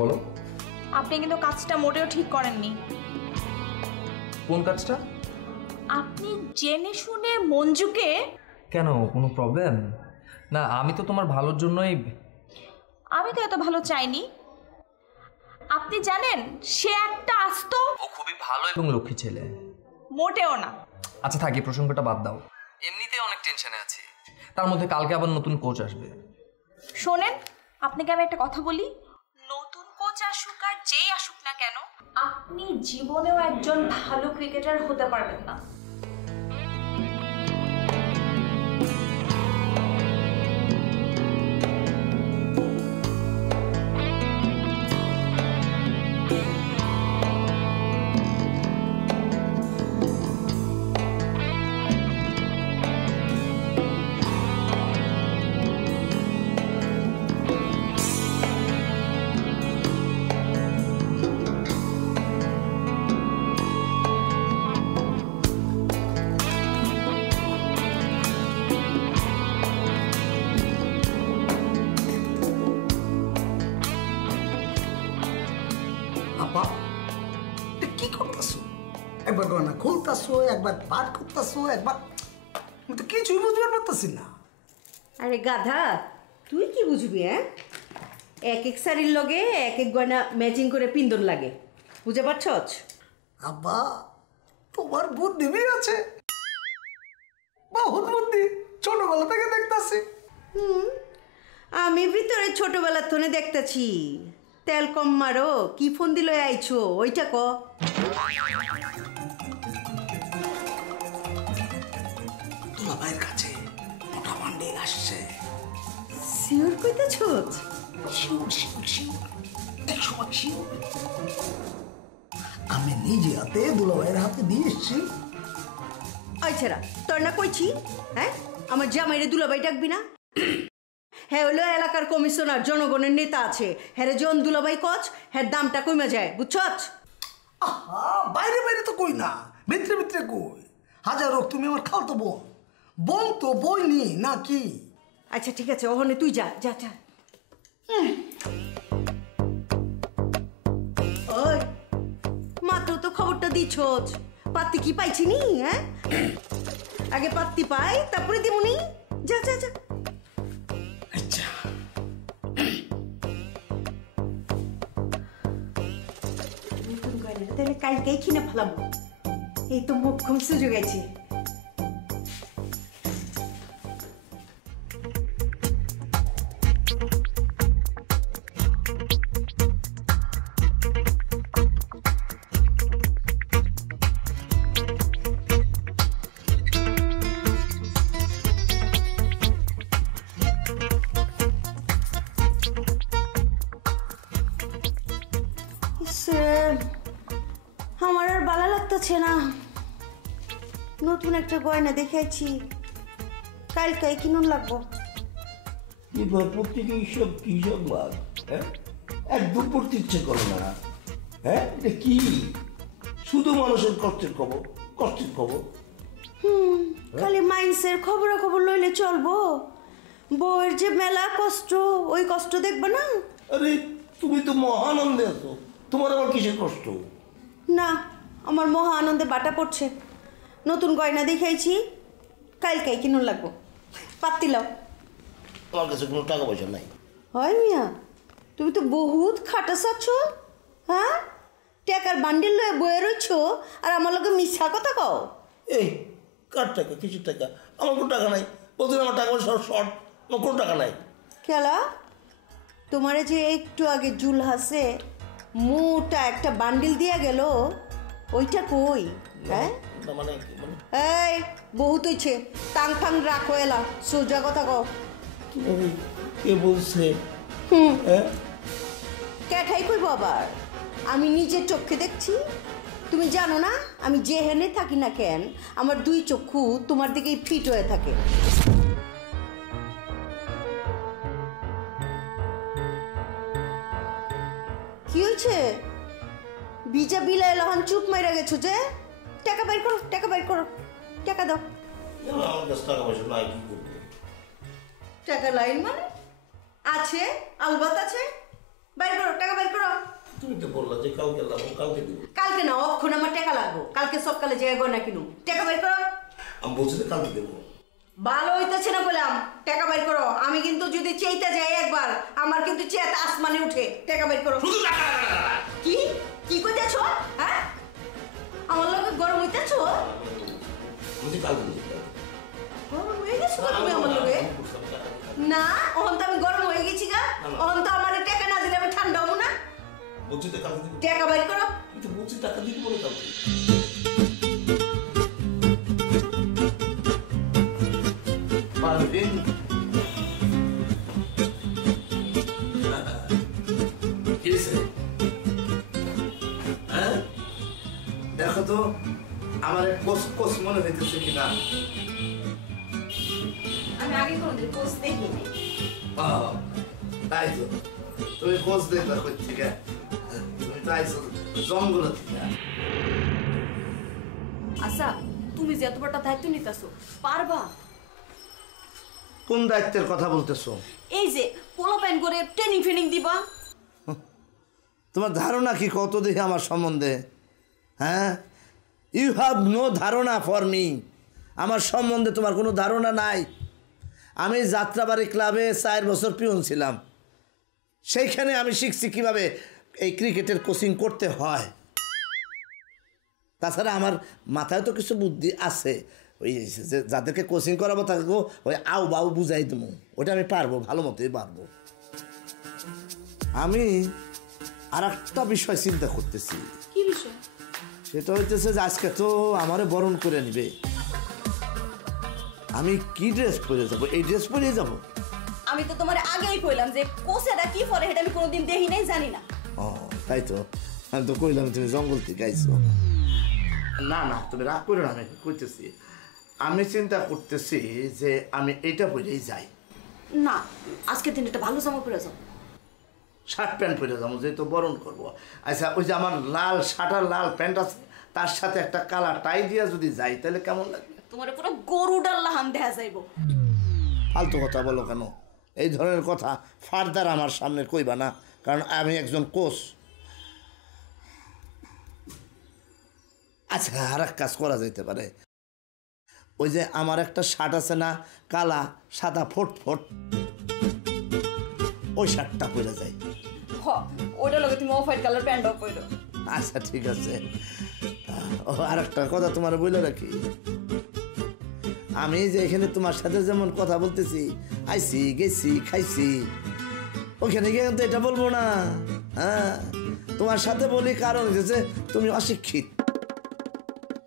বলো। আপনি কিন্তু কাজটা মোটেও ঠিক করেননি। কোন কাজটা? আপনি জেনে শুনে মঞ্জুকে। কেন, কোনো প্রবলেম? না, আমি তো তোমার ভালোর জন্যই। আমি তো এত ভালো চাইনি। আপনি জানেন সে একটা আস্ত। ও খুবই ভালো এবং লক্ষ্মী ছেলে। মোটেও না। আচ্ছা থাকি, প্রসঙ্গটা বাদ দাও। এমনিতেই অনেক টেনশনে আছি, তার মধ্যে কালকে আবার নতুন কোচ আসবে। শোনেন, আপনাকে আমি একটা কথা বলি, নতুন কোচ আসুক আর যেই আসুক না কেন, আপনি জীবনেও একজন ভালো ক্রিকেটার হতে পারবেন না। আপা, কি করতেছো? একবার গয়না খুলতেছো, একবার পাঠ করতেছো, একবার আমি তো কিছুই বুঝতে পারতেছি না। আরে গাধা, তুই কি বুঝবি? এক এক শাড়ির লগে এক এক গয়না ম্যাচিং করে পিন্দন লাগে, বুঝে পারছস? আব্বা, তোমার বুদ্ধি আছে, বহুত বুদ্ধি, ছোটবেলা থেকে দেখতেছি। আমি ভিতরে ছোটবেলার থনে দেখতেছি। তেল কম মারো, কি ফোন দিল আইছো ওইটা ক। দুলাভাইয়ের কাছে মোটা বান্ডিল আসছে। শিওর কইতেছস? Sure sure sure, 100% sure. আমি নিজে হাতে দুলাভাইয়ের হাতে দিয়ে এসছি। আচ্ছা, তোর না কইছি, আমার জামাইরে দুলাভাই ডাকবি না? হ্যাঁ হলো এলাকার কমিশনার, জনগণের নেতা আছে, হ্যাঁ জন দুলাভাই কচ, হ্যাঁ দামটা কমে যায়, বুঝছস? আহা, বাইরে বাইরে তো কই না, ভিতরে ভিতরে কই। হাজার হোক তুমি আমার খালতো বোন, বোন তো বইনি নাকি? আচ্ছা ঠিক আছে, ওখানে তুই যা যা যা। ওই মাত্র তো খবরটা দিছস, পাত্তি কি পাইছি নি? আগে পাত্তি পাই তারপরে দিমুনি। যা যা যা। আচ্ছা, নতুন গয়নাটা তাহলে কালকেই কিনে ফেলাম, এই তো মোক্ষম সুযোগ আছে। আমার আর ভালো লাগতেছে না, নতুন একটা গয়না দেখাইছি, কালকাই কিনুন লাগবো। এবার প্রত্যেকে এইসব কি সংবাদ? একদম পড়তে ইচ্ছে করে না। এটা কি? শুধু মানুষের কষ্টের খবর, কষ্টের খবর। খালি মাইন্সের খবর লইলে চলবো? বউয়ের যে মেলা কষ্ট, ওই কষ্ট দেখবে না? আরে তুমি তো মহানন্দে আছো, তোমার আবার কিসের কষ্ট? না, আমার মহা আনন্দে বাটা পড়ছে। নতুন গয়না দেখাইছি, কালকাই কিনুন লাগবো। পাত্তি লাও। আমার কাছে কোনো টাকা পয়সা নাই। হয় মিয়া, তুমি তো বহুত খাটাসাচ্ছ। টাকার বান্ডিল লয়ে বয়ে রইছ আর আমার লোকে মিথ্যা কথা কও। এই কার টাকা, কিসের টাকা? আমার কোনো টাকা নাই, বলছেন আমার টাকা পয়সা শর্ট, আমার কোনো টাকা নাই। খেলা, তোমারে যে একটু আগে জুল হাসে মোটা একটা বান্ডিল দিয়া গেল, ওইটা কই? মানে এই বহুত হইছে, টাং ফাং রাখো, এলা সোজা কথা কও। কে বলছে? ক্যাঠাই কইব আবার? আমি নিজের চোখে দেখছি। তুমি জানো না আমি যেখানে থাকি না কেন, আমার দুই চক্ষু তোমার দিকেই ফিট হয়ে থাকে। কি হয়েছে? ভিজা বিলাই লহন চুপ মাইরা গেছো যে? টাকা বাইর করো, টাকা বাইর করো, টাকা দাও। আমার কাছে টাকা পয়সা নাই, কি করবো? টাকা লাইন মানে আছে, আলবাত আছে, বাইর করো, টাকা বাইর করো। তুমি তো বললা যে কালকে লাগবো, কালকে দিব। কালকে না, অক্ষণ আমার টাকা লাগবো। কালকে সকালে যে গয়না কিনু, টাকা বাইর করো। আমি বলছি যে কালকে দেবো। ভালো হইতেছে না বললাম, টাকা বাইর করো। আমি কিন্তু যদি চেইতে যাই একবার, আমার কিন্তু চেত আসমানে উঠে। টাকা বাইর করো। কি কি কইতেছো? হ্যাঁ, আমার লগে গরম হইতেছো? বলছি কালকে দিব। গরম হয়ে গেছো তুমি আমার লগে? না, ওহন তো আমি গরম হয়ে গেছি গা। ওহন তো আমার টাকা না দিলে আমি ঠান্ডা হবো না। বলছি তো কালকে দিব। টাকা বাইর করো। কিন্তু বলছি টাকা দিতে বলে কালকে। পারবেন? কি হয়েছে? হ্যাঁ? দেখো তো আমার কোস কোস মনে হইতেছে কিনা। আমি আগে কোনোদিন পোস্ট দেখিনি। তাই তো তুমি কোচ দেখবা কই থেকে, তুমি তো আইছো জঙ্গল থেকে। আচ্ছা, তুমি যে এত বড় দায়িত্ব নিতেছো, পারবা? কোন দায়িত্বের কথা বলতেছো? এই যে পোলো প্যান করে ট্রেনিং ফ্রেনিং দিবা। তোমার ধারণা কি কত দেখে আমার সম্বন্ধে? হ্যাঁ, ইউ হ্যাভ নো ধারণা ফর মি। আমার সম্বন্ধে তোমার কোনো ধারণা নাই। আমি যাত্রাবাড়ি ক্লাবে 4 বছর পিয়ন ছিলাম। সেইখানে আমি শিখছি কিভাবে এই ক্রিকেটের কোচিং করতে হয়। তাছাড়া আমার মাথায় তো কিছু বুদ্ধি আছে। ওই যে যাদেরকে কোচিং করাবো তাদেরকেও ওই আউ বাউ বুঝাই দেবো। ওটা আমি পারবো, ভালো মতোই পারবো। আমি আর একটা বিষয় চিন্তা করতেছি। কি বিষয়? সেটা হইতেছে যে আজকে তো আমারে বরণ করে নিবে। আমি কি ড্রেস পরে যাবো? এই ড্রেস পরে যাবো? আমি তো তোমার আগেই কইলাম যে কোসেরা কি পরে এটা আমি কোনোদিন দেখি নাই, জানি না। ও তাই তো, আমি তো কইলাম তুমি জঙ্গল থেকে আইছো। না না, তুমি রাগ করো না, আমি কইতেছি। আমি চিন্তা করতেছি যে আমি এইটা পরেই যাই। না, আজকের দিন একটা ভালো জামা পরে যাও। শার্ট প্যান্ট পরে যাবো, যেহেতু বরণ করবো। আচ্ছা, ওই যে আমার লাল শার্টার লাল প্যান্ট আছে, তার সাথে একটা কালা টাই দিয়া যদি যাই তাহলে কেমন লাগবে? তোমার পুরো গরুডার লাহান দেখা যাইবো। ফালতু কথা বলো কেন? এই ধরনের কথা ফার্দার আমার সামনে কইবা না, কারণ আমি একজন কোচ। আচ্ছা, আর এক কাজ করা যাইতে পারে। ওই যে আমার একটা শার্ট আছে না, কালা সাদা ফোট ফোট, ওই শার্টটা পরে যাই। হ, ওইটার লগে তুমি অফ হোয়াইট কালার প্যান্টও পরো। আচ্ছা ঠিক আছে। ও, আর একটা কথা তোমার বলে রাখি। আমি যে এখানে তোমার সাথে যেমন কথা বলতেছি, আইছি গেছি খাইছি, ওখানে গিয়ে কিন্তু এটা বলবো না। হ্যাঁ, তোমার সাথে বলি কারণ হচ্ছে তুমি অশিক্ষিত।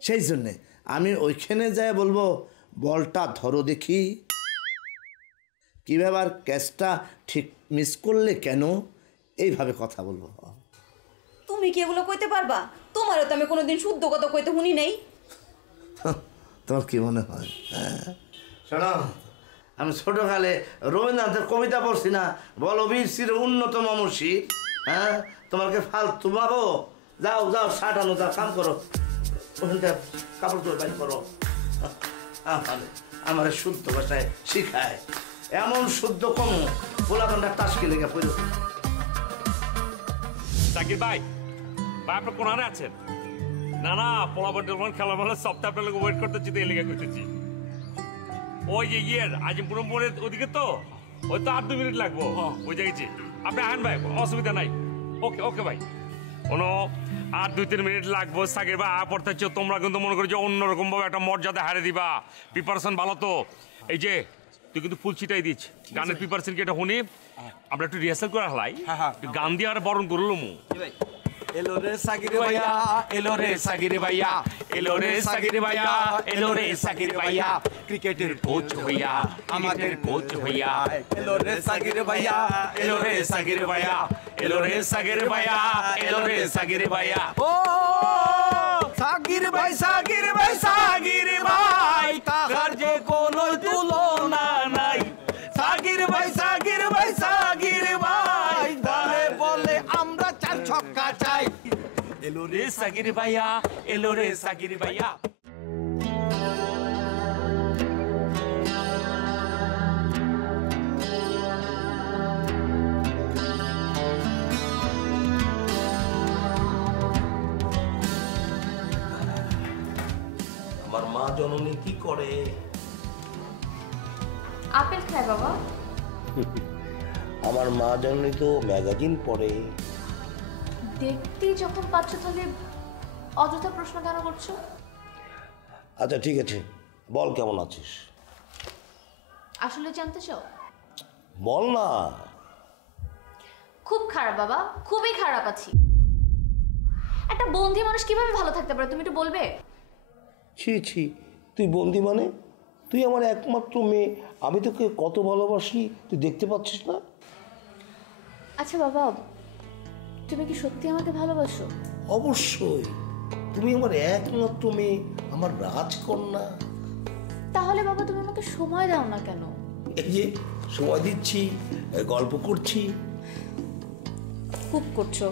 সেই জন্যে আমি ওইখানে যাই বলবো, বলটা ধরো দেখি। কি ব্যাপার, ক্যাচটা ঠিক মিস করলে কেন? এইভাবে কথা বলবো। তুমি কি এগুলো কইতে পারবা? তোমারও তো আমি কোনোদিন শুদ্ধ কথা কইতে শুনি নাই। তোমার কি মনে হয়? হ্যাঁ, শোনো, আমি ছোটকালে রবীন্দ্রনাথের কবিতা পড়ছি না, বলো বীর চির উন্নত মমশি। হ্যাঁ, তোমাকে ফালতু ভাবো। যাও যাও, শার্ট আনো, যাও কাম করো, ওখানটা কাপড় চোপড় বাইর করো। আমার শুদ্ধ ভাষায় শিখায়, এমন শুদ্ধ কম পোলাপানটা টাসকে লেগে পড়ে। সাকির ভাই, ভাই আপনার কোনারে আছেন? না না, পোলাপান টোলাপান খেলা বলে সপ্তাহ আপনার লোক ওয়েট করতেছি, তো এই লেগে করতেছি। ওই যে ইয়ের আজিমপুর মোড়ের ওদিকে তো, ওই তো 8-2 মিনিট লাগবো, ওই জায়গায়। আপনি আহেন ভাই, অসুবিধা নাই। ওকে ওকে ভাই, কোনো 8-2-3 মিনিট লাগবো। সাকির ভাই পড়তে হচ্ছে, তোমরা কিন্তু মনে করো যে অন্যরকম ভাবে একটা মর্যাদা হারে দিবা। প্রিপারেশন ভালো তো? এই যে তুই কিন্তু ফুল ছিটাই দিচ্ছ, গানের প্রিপারেশন কি এটা শুনি? আমরা একটু রিহার্সাল করে হলাই, গান দিয়ে আর বরণ করলো মু। এলো রে সাকির ভাইয়া, এলো রে সাকির ভাইয়া, এলো রে সাকির ভাইয়া, এলো রে সাকির ভাইয়া, ক্রিকেটের কোচ হইয়া, আমাদের কোচ হইয়া। এলো রে সাকির ভাইয়া, এলো রে সাকির ভাইয়া, এলো রে সাকির ভাইয়া, এলো রে সাকির ভাইয়া। ও সাকির ভাই, সাকির ভাই, সাকির ভাই, তাহার যে কোনো তুলনা নাই। সাকির ভাই, সাকির ভাই, সাকির ভাই, তারে বলে আমরা 4 ছক্কা চাই। এলো রে সাকির ভাইয়া, এলো রে সাকির ভাইয়া। জননী কি করে? আপেল খায় বাবা। আমার মা জননী তো ম্যাগাজিন পড়ে। দেখতেই যখন পাচ্ছ তাহলে অযথা প্রশ্ন কেন করছো? আচ্ছা ঠিক আছে, বল কেমন আছিস? আসলে জানতে চাও? বল না। খুব খারাপ বাবা, খুবই খারাপ আছি। একটা বন্ধী মানুষ কিভাবে ভালো থাকতে পারে তুমি একটু বলবে? ছি ছি, তুই বন্দি মানে? তুই আমার একমাত্র মেয়ে, আমি তোকে কত ভালোবাসি তুই দেখতে পাচ্ছিস না? আচ্ছা বাবা, তুমি কি সত্যি আমাকে ভালোবাসো? অবশ্যই, তুমি আমার একমাত্র মেয়ে, আমার রাজকন্যা। তাহলে বাবা তুমি আমাকে সময় দাও না কেন? এই যে সময় দিচ্ছি, গল্প করছি। খুব করছো,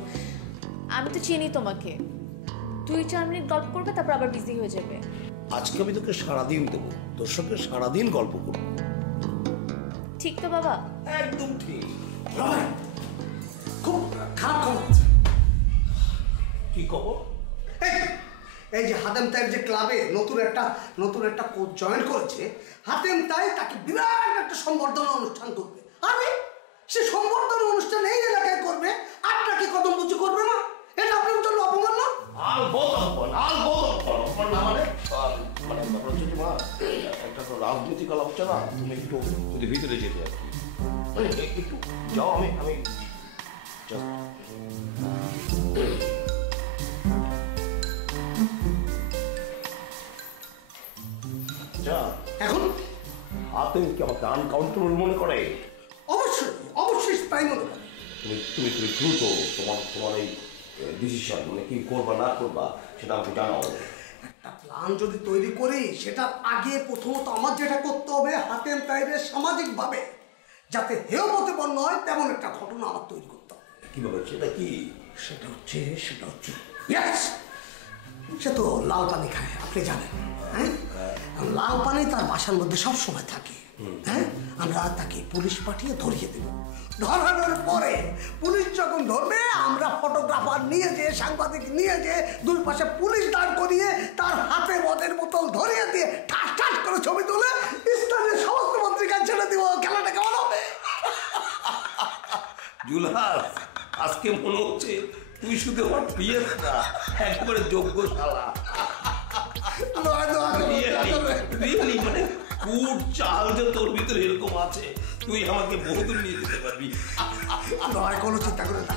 আমি তো চিনি তোমাকে। 2-4 মিনিট গল্প করবে তারপর আবার বিজি হয়ে যাবে। আজকে আমি তোকে সারাদিন দেবো, তোর সঙ্গে সারাদিন গল্প করবো। ঠিক তো বাবা? একদম ঠিক। খুব খারাপ খবর আছে। কি খবর? এই যে হাতেম তাইয়ের যে ক্লাবে নতুন একটা কোচ জয়েন করেছে, হাতেম তাই তাকে বিরাট একটা সম্বর্ধনা অনুষ্ঠান করবে। আরে সে সম্বর্ধনা অনুষ্ঠান এই এলাকায় করবে, আপনাকে কদম বুঝে করবে না? এটা আপনার জন্য অপমান না? মানে ব্যাপার হচ্ছে মা, একটা তো রাজনৈতিক আলাপ হচ্ছে না, তুমি একটু যদি ভিতরে যেতে আর কি, মানে একটু যাও। আমি এখন হাতে কি আমাকে আনকাউন্টেবল মনে করে? অবশ্যই তাই মনে করে। তুমি দ্রুত তোমার এই ডিসিশন, মানে কি করবা না করবা সেটা আমাকে জানাও। একটা প্ল্যান যদি তৈরি করি, সেটা আগে প্রথমত আমার যেটা করতে হবে, হাতেম তাইয়ের সামাজিকভাবে যাতে হেয় প্রতিপন্ন হয় তেমন একটা ঘটনা আমার তৈরি করতে হবে। কিভাবে? সেটা কি? সেটা হচ্ছে ইয়েস, সে তো লাল পানি খায়, আপনি জানেন। হ্যাঁ, লাল পানি তার বাসার মধ্যে সব সময় থাকে। হ্যাঁ, আমরা তাকে পুলিশ পাঠিয়ে ধরিয়ে দেব। ধরানোর পরে পুলিশ যখন ধরবে, আমরা ফটোগ্রাফার নিয়ে যেয়ে, সাংবাদিক নিয়ে যেয়ে, দুই পাশে পুলিশ দাঁড় করিয়ে তার হাতে মদের বোতল ধরিয়ে দিয়ে ঠাস ঠাস করে ছবি তুলে স্থানীয় সমস্ত পত্রিকায় ছেড়ে দিব। খেলাটা কেমন হবে? জুলহাস, আজকে মনে হচ্ছে তুই শুধু আমার বিয়ের না, একবারে যোগ্য শালা। রিয়েলি মানে কুট চাল যে তোর ভিতরে এরকম আছে, তুই আমাকে বহুদূর নিয়ে যেতে পারবি। নয়, কোনো চিন্তা করে না।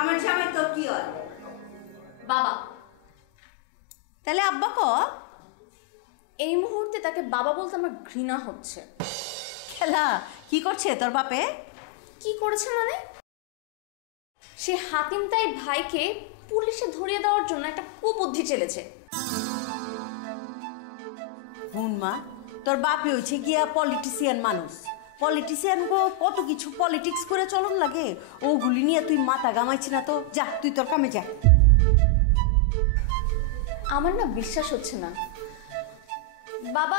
আমার জামাই তো কি হয়? বাবা। তাহলে আব্বা ক? এই মুহূর্তে তাকে বাবা বলতে আমার ঘৃণা হচ্ছে। খেলা কি করছে তোর বাপে? কি করেছে মানে? সে হাতিম তাই ভাইকে পুলিশে ধরিয়ে দেওয়ার জন্য একটা কুবুদ্ধি চেলেছে। হুন মা, তোর বাপে হয়েছে গিয়া পলিটিশিয়ান মানুষ। পলিটিশিয়ান গো কত কিছু পলিটিক্স করে চলন লাগে, ওগুলি নিয়ে তুই মাথা গামাইছি না তো। যা তুই তোর কামে যা। আমার না বিশ্বাস হচ্ছে না, বাবা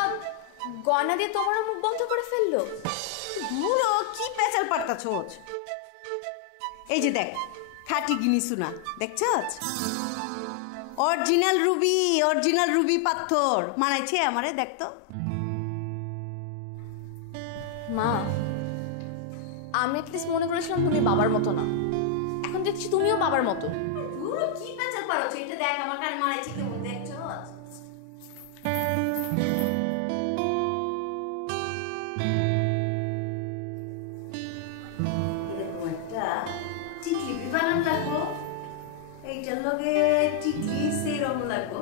গয়না দিয়ে তোমারও মুখ বন্ধ করে ফেললো। ধুরো কি পেঁচাল পারতাছোস? এই যে দেখ, খাঁটি গিনি সোনা দেখছস? অরিজিনাল রুবি পাথর মানাইছে আমারে, দেখতো। মা, আমি অ্যাটলিস্ট মনে করেছিলাম তুমি বাবার মতো না, এখন দেখছি তুমিও বাবার মতো। ধুরো কি পেঁচাল পারছ? এটা দেখ আমার কানে মানাইছে কেমন, দেখছস? এরকম একটা টিকলি বিবানান লাগবো, এইটার লগে টিকলি সেরকম লাগবো।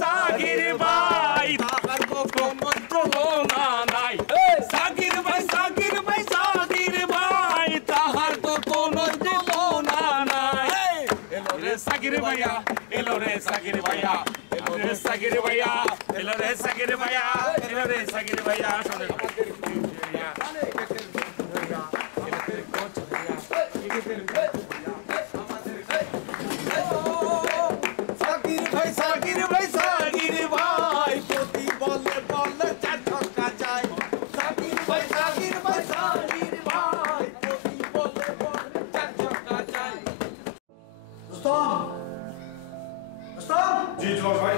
সাকির ভাই সাকির ভাইয়া এলো রে সাকির ভাইয়া এলো রে সাকির ভাইয়া এলো রে সাকির ভাইয়া এলো রে সাকির ভাইয়া শোনেন সাকির ভাই সাকির ভাই সাকির ভাই প্রতি বলে বলে চার ছক্কা যায় সাকির ভাই সাকির ভাই সাকির ভাই প্রতি বলে বলে চার ছক্কা যায় রুস্তম রুস্তম জি জোর ভাই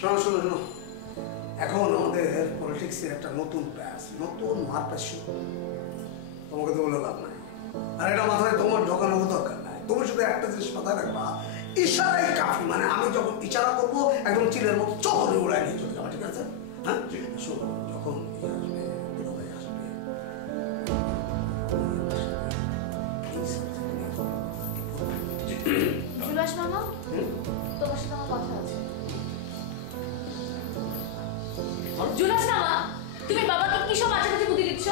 শোনো শোনো শোনো এখন আমাদের পলিটিক্সের একটা নতুন প্যাস নতুন মার্কা শুরু তোমাকে তো বলে লাভ নাই আর এটা মাথায় তোমার ঢোকানোর দরকার নাই তুমি শুধু একটা জিনিস মাথায় রাখবা ইশারাই কাফি মানে আমি যখন ইশারা করবো একদম চিলের মতো চহরে উড়াই নিয়ে চলে যাবা ঠিক আছে হ্যাঁ শোনো যখন আসবে দুলাভাই আসবে জুলাস মামা তোমার সাথে আমার কথা আছে। জুলাস মামা তুমি বাবাকে কি সব মাঝে মাঝে বুদ্ধি দিচ্ছ?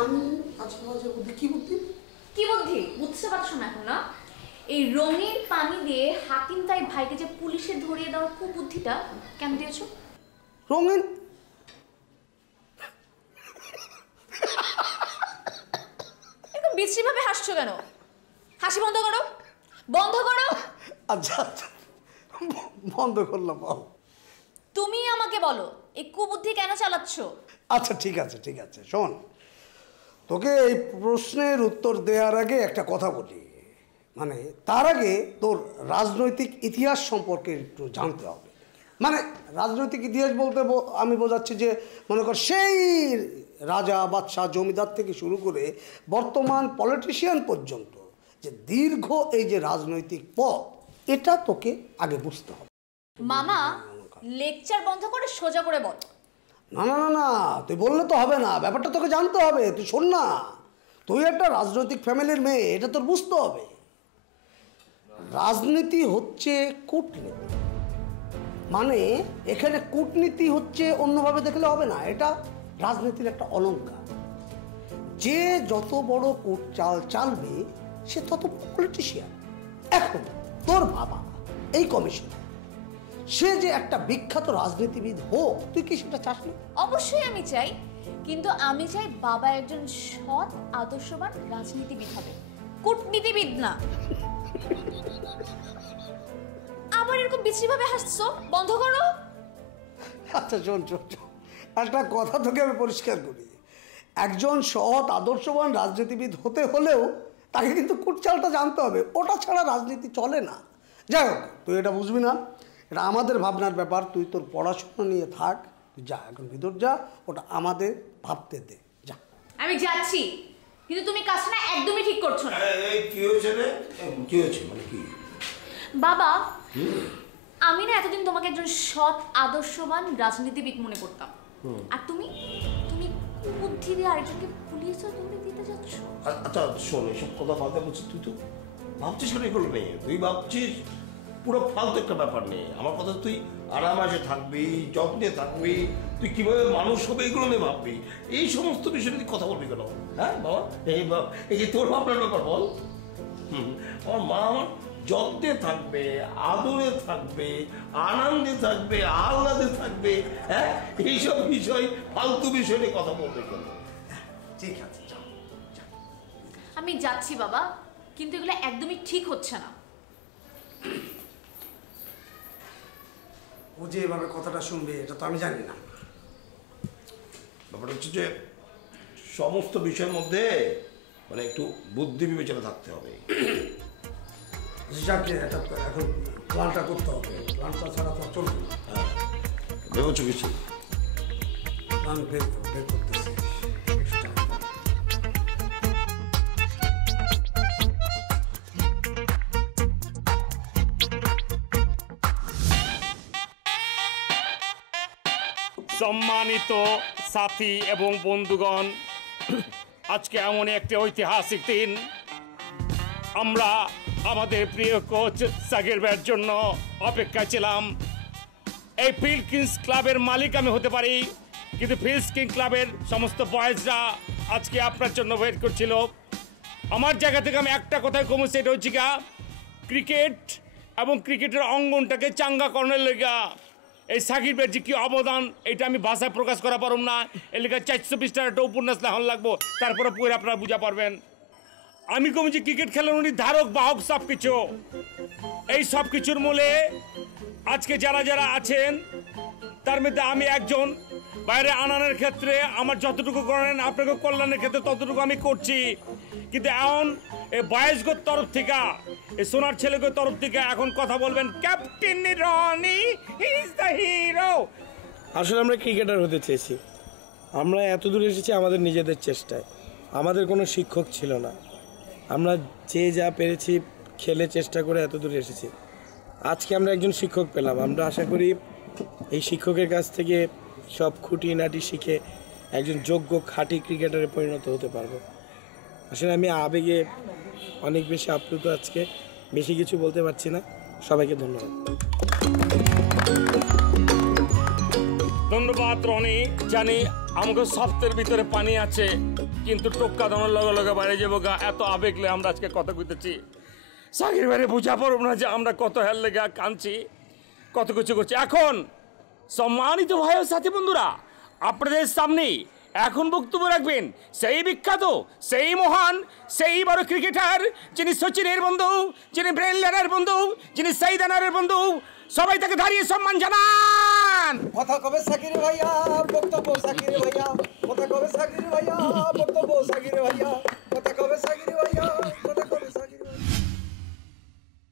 আমি আজকে মাঝে বুদ্ধি কি বুদ্ধি কি বুদ্ধি বুঝতে পারছো না এখন না? এই রঙের পানি দিয়ে হাকিম তাই ভাইকে যে পুলিশে ধরিয়ে দেওয়ার কুবুদ্ধিটা কেন দিয়েছো? রঙিন এরকম বিশ্রী ভাবে হাসছো কেন? হাসি বন্ধ করো, বন্ধ করো। আচ্ছা আচ্ছা বন্ধ করলাম বল তুমি আমাকে বলো এই কুবুদ্ধি কেন চালাচ্ছ? আচ্ছা ঠিক আছে শোন তোকে এই প্রশ্নের উত্তর দেওয়ার আগে একটা কথা বলি মানে তার আগে তোর রাজনৈতিক ইতিহাস সম্পর্কে একটু জানতে হবে মানে রাজনৈতিক ইতিহাস বলতে আমি বোঝাচ্ছি যে মনে কর সেই রাজা বাদশাহ জমিদার থেকে শুরু করে বর্তমান পলিটিশিয়ান পর্যন্ত যে দীর্ঘ এই যে রাজনৈতিক পথ এটা তোকে আগে বুঝতে হবে। মামা লেকচার বন্ধ করে সোজা করে বল। না না না না তুই বললে তো হবে না ব্যাপারটা তোকে জানতে হবে তুই শোন না তুই একটা রাজনৈতিক ফ্যামিলির মেয়ে এটা তোর বুঝতে হবে রাজনীতি হচ্ছে কূটনীতি মানে এখানে কূটনীতি হচ্ছে অন্যভাবে দেখলে হবে না এটা রাজনীতির একটা অলংকার যে যত বড় কূট চাল চালবে সে তত পলিটিশিয়ান এখন তোর বাবা এই কমিশন সে যে একটা বিখ্যাত রাজনীতিবিদ হোক তুই কি সেটা চাস না? অবশ্যই আমি চাই কিন্তু আমি চাই বাবা একজন সৎ আদর্শবান রাজনীতিবিদ হবে কূটনীতিবিদ না। আবার এরকম বিশ্রীভাবে হাসছো বন্ধ করো। আচ্ছা শোন একটা কথা তোকে আমি পরিষ্কার করি একজন সৎ আদর্শবান রাজনীতিবিদ হতে হলেও তাকে কিন্তু কুটচালটা জানতে হবে ওটা ছাড়া রাজনীতি চলে না। যাই হোক তুই এটা বুঝবি না এটা আমাদের ভাবনার ব্যাপার তুই তোর পড়াশোনা নিয়ে থাক তুই যা এখন ভিতর যা ওটা আমাদের ভাবতে দে যা। আমি যাচ্ছি কিন্তু তুমি কাজটা একদমই ঠিক করছো না। কি হয়েছে রে কি হয়েছে মানে কি বাবা আমি না এতদিন তোমাকে একজন সৎ আদর্শবান রাজনীতিবিদ মনে করতাম আর তুমি তুমি বুদ্ধি দিয়ে আরেকজনকে পুলিশে ধরে দিতে যাচ্ছ। আচ্ছা শোন এসব কথা বাদে বলছিস তুই তো ভাবছিস কেন এগুলো নেই তুই ভাবছিস পুরো ফালতু একটা ব্যাপার নেই আমার কথা তুই আরামাসে থাকবি যত্নে থাকবি তুই কিভাবে মানুষ হবে এগুলো নিয়ে ভাববি এই সমস্ত বিষয় নিয়ে কথা বলবি কেন হ্যাঁ বাবা এই যে তোর ভাবনার ব্যাপার বল আমার মা আমার যত্নে থাকবে আদরে থাকবে আনন্দে থাকবে আহ্লাদে থাকবে হ্যাঁ এইসব বিষয় ফালতু বিষয় নিয়ে কথা বলবে কেন ঠিক আছে যাও আমি যাচ্ছি বাবা কিন্তু এগুলো একদমই ঠিক হচ্ছে না। ও যে এভাবে কথাটা শুনবে এটা তো আমি জানি না ব্যাপারটা হচ্ছে যে সমস্ত বিষয়ের মধ্যে মানে একটু বুদ্ধি বিবেচনা থাকতে হবে যাকে এটা এখন প্ল্যানটা করতে হবে প্ল্যানটা ছাড়া তো চলবে না ভেবেছো কিছু প্ল্যান বের করতেছি সম্মানিত সাথী এবং বন্ধুগণ আজকে এমন একটি ঐতিহাসিক দিন আমরা আমাদের প্রিয় কোচ সাকির ভাইয়ের জন্য অপেক্ষা ছিলাম এই ফিল্ড কিংস ক্লাবের মালিক আমি হতে পারি কিন্তু ফিল্ড কিংস ক্লাবের সমস্ত বয়েজরা আজকে আপনার জন্য ওয়েট করছিল আমার জায়গা থেকে আমি একটা কথাই কমু সেটা হচ্ছে ক্রিকেট এবং ক্রিকেটের অঙ্গনটাকে চাঙ্গা করার লেগা এই সাকিব ভাইয়ের যে কি অবদান এটা আমি ভাষায় প্রকাশ করা পারব না। এর লেগে 420 একটা উপন্যাস লেখন লাগবো, তারপরে পড়ে আপনারা বুঝা পারবেন। আমি কম যে ক্রিকেট খেলার উনি ধারক বাহক সব কিছু, এই সব কিছুর মূলে আজকে যারা যারা আছেন তার মধ্যে আমি একজন। বাইরে আনানোর ক্ষেত্রে আমার যতটুকু করেন আপনাকে কল্যাণের ক্ষেত্রে ততটুকু আমি করছি, কিন্তু এখন এই বয়স্কর তরফ থেকে এই সোনার ছেলেদের তরফ থেকে এখন কথা বলবেন captain Ronny is the hero. আসলে আমরা ক্রিকেটার হতে চেয়েছি, আমরা এত দূর এসেছি আমাদের নিজেদের চেষ্টায়। আমাদের কোনো শিক্ষক ছিল না, আমরা যে যা পেরেছি খেলে চেষ্টা করে এত দূর এসেছি। আজকে আমরা একজন শিক্ষক পেলাম, আমরা আশা করি এই শিক্ষকের কাছ থেকে সব খুঁটিনাটি শিখে একজন যোগ্য খাঁটি ক্রিকেটারে পরিণত হতে পারবো। আসলে আমি আবেগে অনেক বেশি আপ্লুত, আজকে বেশি কিছু বলতে পারছি না। সবাইকে ধন্যবাদ। ধন্যবাদ রনি। জানি আমাকে সপ্তাহের ভিতরে পানি আছে, কিন্তু টোক্কা দানোর লগে লগে বাইরে যাবো গা, এত আবেগলে আমরা আজকে কথা কইতেছি। সাকির বাইরে বুঝা পারব না যে আমরা কত হেল লেগা কাঁদছি, কত কিছু করছি। এখন সম্মানিত ভাই ও সাথী বন্ধুরা, আপনাদের সামনে এখন বক্তব্য রাখবেন সেই বিখ্যাত, সেই মহান, সেই বড় ক্রিকেটার, যিনি সচিনের বন্ধু, যিনি ব্রেন লেনার বন্ধু, যিনি সাইদ আনারের বন্ধু। সবাই তাকে দাঁড়িয়ে সম্মান জানান। কথা কবে সাকির ভাইয়া, বক্তব্য সাকির ভাইয়া, কথা কবে সাকির ভাইয়া, বক্তব্য সাকির ভাইয়া।